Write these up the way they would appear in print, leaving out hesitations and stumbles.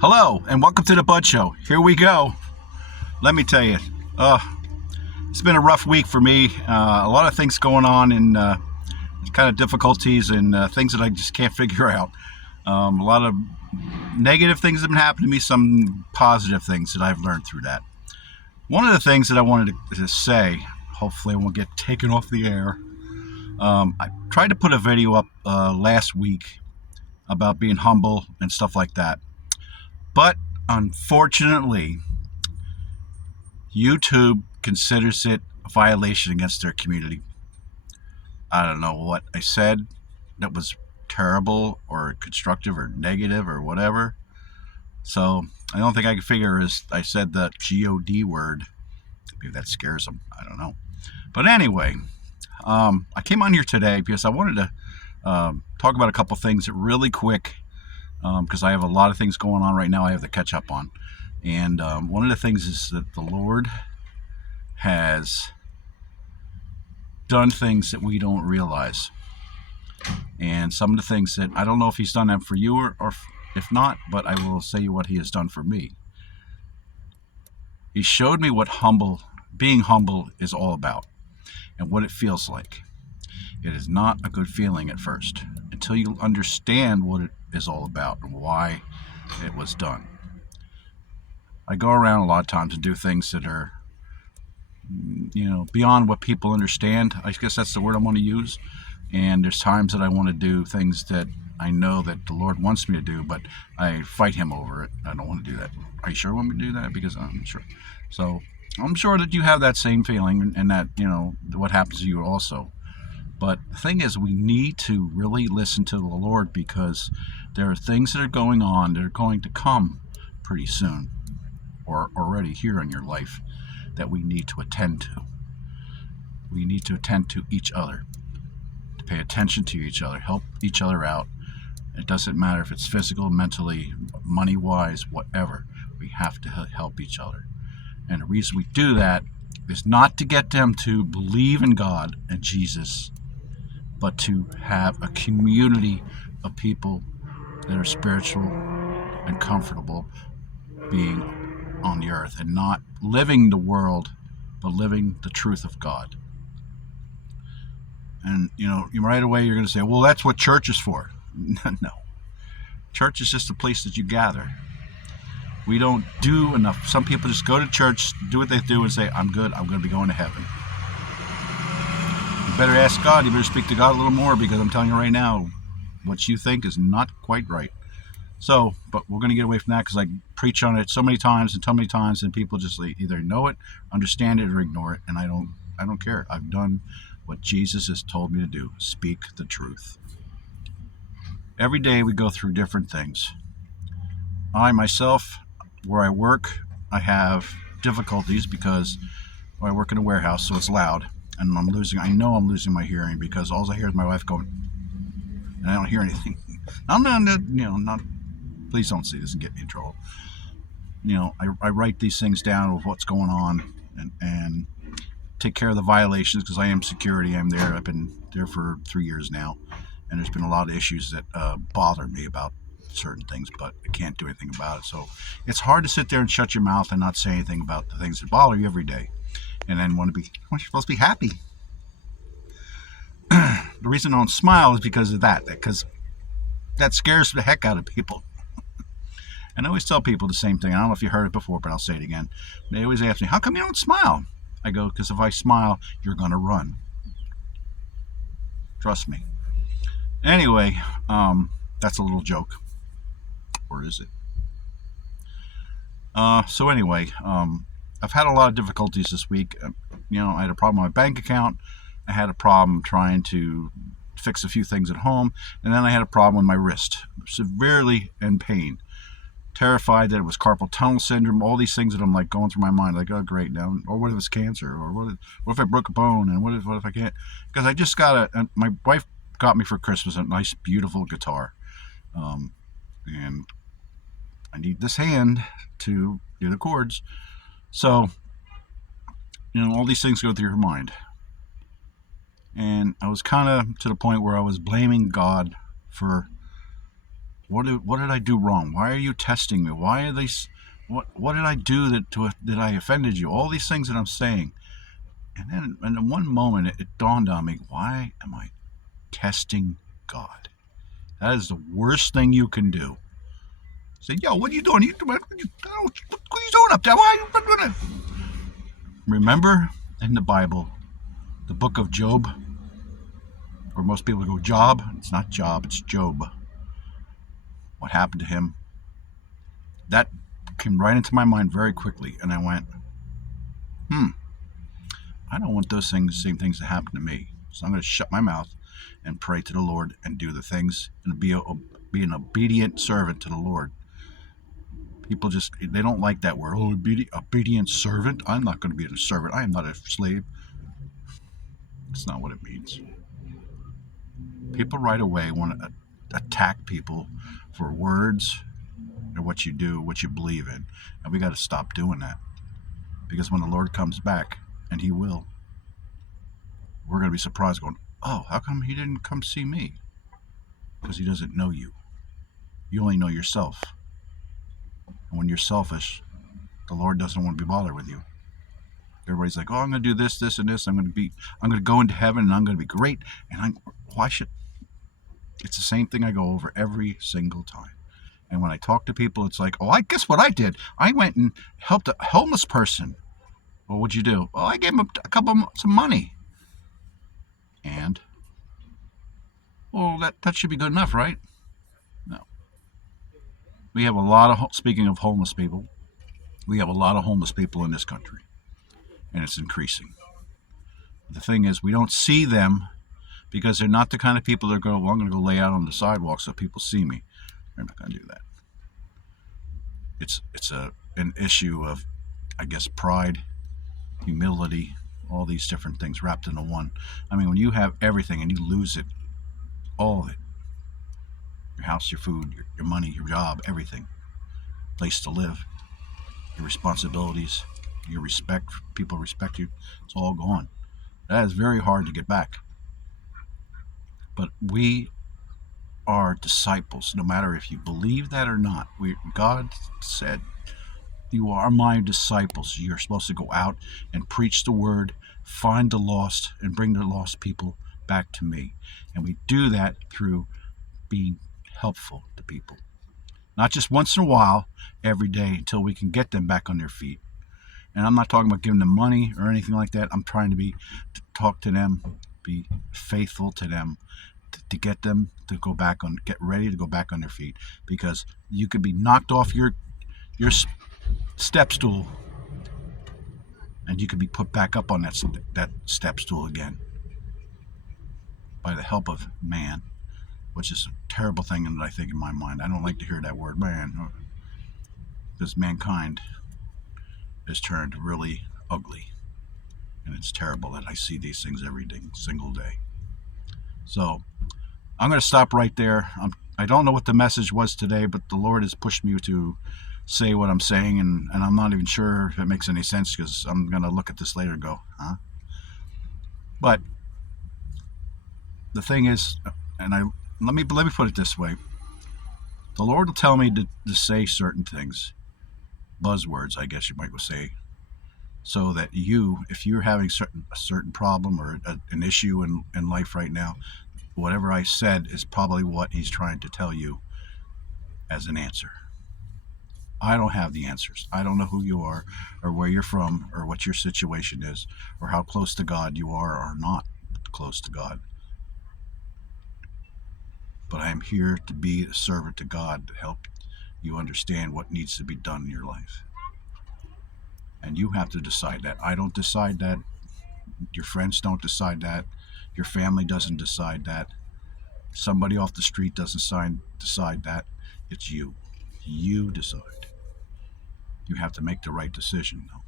Hello, and welcome to the Bud Show. Here we go. Let me tell you, it's been a rough week for me. A lot of things going on and kind of difficulties and things that I just can't figure out. A lot of negative things have been happening to me, some positive things that I've learned through that. One of the things that I wanted to say, hopefully I won't get taken off the air, I tried to put a video up last week about being humble and stuff like that. But unfortunately, YouTube considers it a violation against their community. I don't know what I said that was terrible or constructive or negative or whatever. So I don't think I can figure as I said the G-O-D word. Maybe that scares them. I don't know. But anyway, I came on here today because I wanted to talk about a couple things really quick. Because I have a lot of things going on right now I have to catch up on. And one of the things is that the Lord has done things that we don't realize. And some of the things that, I don't know if he's done that for you or if not, but I will say what he has done for me. He showed me what being humble is all about and what it feels like. It is not a good feeling at first until you understand what it is all about and why it was done. I go around a lot of times and do things that are, beyond what people understand. I guess that's the word I want to use. And there's times that I want to do things that I know that the Lord wants me to do, but I fight him over it. I don't want to do that. Are you sure you want me to do that? Because I'm sure. So I'm sure that you have that same feeling and that, what happens to you also. But the thing is, we need to really listen to the Lord because there are things that are going on that are going to come pretty soon or already here in your life that we need to attend to. We need to attend to each other, to pay attention to each other, help each other out. It doesn't matter if it's physical, mentally, money-wise, whatever. We have to help each other. And the reason we do that is not to get them to believe in God and Jesus, but to have a community of people that are spiritual and comfortable being on the earth and not living the world, but living the truth of God. And, right away you're going to say, well, that's what church is for. No. Church is just a place that you gather. We don't do enough. Some people just go to church, do what they do, and say, I'm good, I'm going to be going to heaven. You better ask God. You better speak to God a little more because I'm telling you right now, what you think is not quite right. So, but we're going to get away from that because I preach on it so many times and people just either know it, understand it, or ignore it. And I don't care. I've done what Jesus has told me to do. Speak the truth. Every day we go through different things. I myself, where I work, I have difficulties because I work in a warehouse, so it's loud. And I know I'm losing my hearing because all I hear is my wife going, and I don't hear anything. I'm not, please don't say this and get me in trouble. I write these things down of what's going on and take care of the violations because I am security. I'm there. I've been there for 3 years now. And there's been a lot of issues that bother me about certain things, but I can't do anything about it. So it's hard to sit there and shut your mouth and not say anything about the things that bother you every day. And then you're supposed to be happy. The reason I don't smile is because of that, because that scares the heck out of people. And I always tell people the same thing. I don't know if you heard it before, but I'll say it again. They always ask me, how come you don't smile? I go, because if I smile, you're going to run. Trust me. Anyway, that's a little joke. Or is it? So anyway, I've had a lot of difficulties this week. I had a problem with my bank account. I had a problem trying to fix a few things at home. And then I had a problem with my wrist. Severely in pain. Terrified that it was carpal tunnel syndrome. All these things that I'm like going through my mind. Like, oh, great. Now, or what if it's cancer? Or what if I broke a bone? And what if I can't? Because I just my wife got me for Christmas a nice, beautiful guitar. And I need this hand to do the chords. So, all these things go through your mind. And I was kind of to the point where I was blaming God for What did I do wrong? Why are you testing me? Why are they? What did I do that I offended you? All these things that I'm saying, and then in one moment it dawned on me: why am I testing God? That is the worst thing you can do. Say, yo, what are you doing? What are you doing up there? Why are you doing it? Remember in the Bible, the book of Job, where most people go Job. It's not Job, it's Job. What happened to him? That came right into my mind very quickly, and I went, I don't want those same things to happen to me. So I'm going to shut my mouth and pray to the Lord and do the things and be an obedient servant to the Lord. People they don't like that word. Oh, obedient servant. I'm not going to be a servant. I am not a slave. That's not what it means. People right away want to attack people for words or what you do, what you believe in. And we got to stop doing that. Because when the Lord comes back, and he will, we're going to be surprised going, oh, how come he didn't come see me? Because he doesn't know you. You only know yourself. And when you're selfish, the Lord doesn't want to be bothered with you. Everybody's like, oh, I'm going to do this, this, and this. I'm going to go into heaven, and I'm going to be great. And it's the same thing I go over every single time. And when I talk to people, it's like, oh, I guess what I did? I went and helped a homeless person. Well, what'd you do? Oh, I gave him some money. And? Well, that should be good enough, right? No. We have a lot of, speaking of homeless people, we have a lot of homeless people in this country. And it's increasing. The thing is, we don't see them because they're not the kind of people that go, well, I'm going to go lay out on the sidewalk so people see me. They're not going to do that. It's an issue of, I guess, pride, humility, all these different things wrapped into one. I mean, when you have everything and you lose it, all of it, your house, your food, your money, your job, everything, place to live, your responsibilities, your respect, people respect you, it's all gone. That is very hard to get back. But we are disciples, no matter if you believe that or not. God said, you are my disciples. You're supposed to go out and preach the word, find the lost, and bring the lost people back to me. And we do that through being helpful to people. Not just once in a while, every day, until we can get them back on their feet. And I'm not talking about giving them money or anything like that. I'm trying to talk to them, be faithful to them, to get them to get ready to go back on their feet. Because you could be knocked off your step stool, and you could be put back up on that step stool again by the help of man, which is a terrible thing that I think in my mind. I don't like to hear that word, man, because mankind has turned really ugly, and it's terrible that I see these things every single day. So I'm going to stop right there. I don't know what the message was today, but the Lord has pushed me to say what I'm saying, and I'm not even sure if it makes any sense, because I'm going to look at this later and go, huh? But the thing is, and let me put it this way. The Lord will tell me to say certain things, buzzwords, I guess you might say, so that if you're having a certain problem or an issue in life right now, whatever I said is probably what he's trying to tell you as an answer. I don't have the answers. I don't know who you are or where you're from or what your situation is or how close to God you are or not close to God. But I am here to be a servant to God to help you understand what needs to be done in your life. And you have to decide that. I don't decide that. Your friends don't decide that. Your family doesn't decide that. Somebody off the street doesn't decide that. It's you. You decide. You have to make the right decision, though.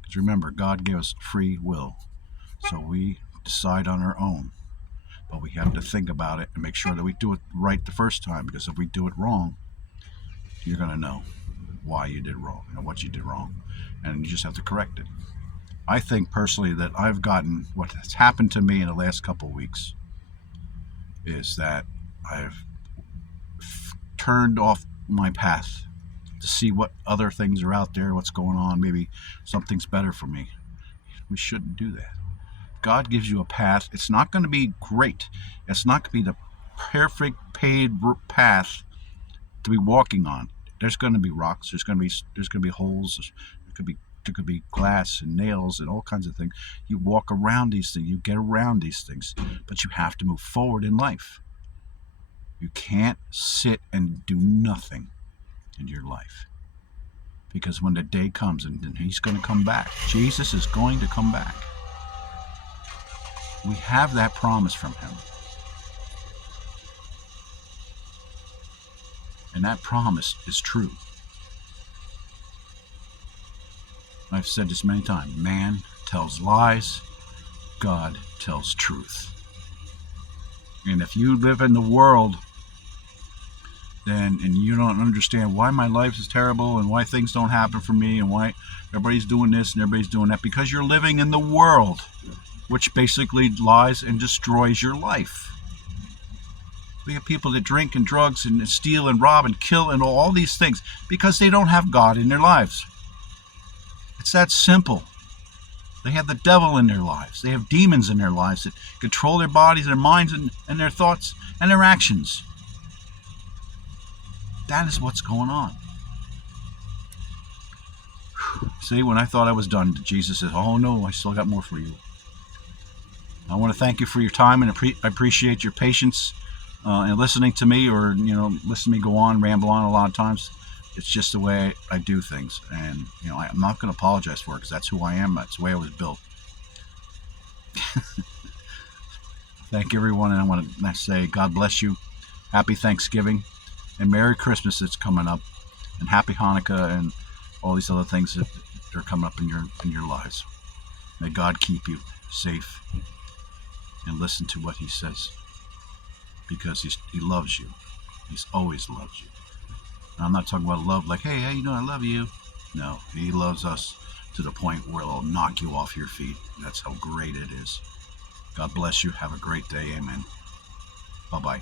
Because remember, God gave us free will. So we decide on our own. But we have to think about it and make sure that we do it right the first time. Because if we do it wrong, you're going to know why you did wrong and what you did wrong. And you just have to correct it. I think personally that I've gotten, what has happened to me in the last couple of weeks is that I've turned off my path to see what other things are out there, what's going on, maybe something's better for me. We shouldn't do that. God gives you a path. It's not going to be great. It's not going to be the perfect paved path to be walking on. There's going to be rocks. There's going to be holes. There could be glass and nails and all kinds of things. You walk around these things. You get around these things. But you have to move forward in life. You can't sit and do nothing in your life. Because when the day comes, and he's going to come back. Jesus is going to come back. We have that promise from him. And that promise is true. I've said this many times. Man tells lies. God tells truth. And if you live in the world, and you don't understand why my life is terrible and why things don't happen for me and why everybody's doing this and everybody's doing that, because you're living in the world, which basically lies and destroys your life. We have people that drink and drugs and steal and rob and kill and all these things because they don't have God in their lives. It's that simple. They have the devil in their lives. They have demons in their lives that control their bodies, their minds, and their thoughts and their actions. That is what's going on. See, when I thought I was done, Jesus said, oh no, I still got more for you. I want to thank you for your time, and I appreciate your patience and listening to me, or listen to me go on, ramble on a lot of times. It's just the way I do things, and I'm not going to apologize for it, because that's who I am. That's the way I was built. Thank everyone, and I want to say God bless you. Happy Thanksgiving, and Merry Christmas that's coming up, and Happy Hanukkah, and all these other things that are coming up in your lives. May God keep you safe, and listen to what he says, because he loves you. He's always loved you. And I'm not talking about love like, hey, how you doing? I love you. No, he loves us to the point where it'll knock you off your feet. That's how great it is. God bless you. Have a great day. Amen. Bye-bye.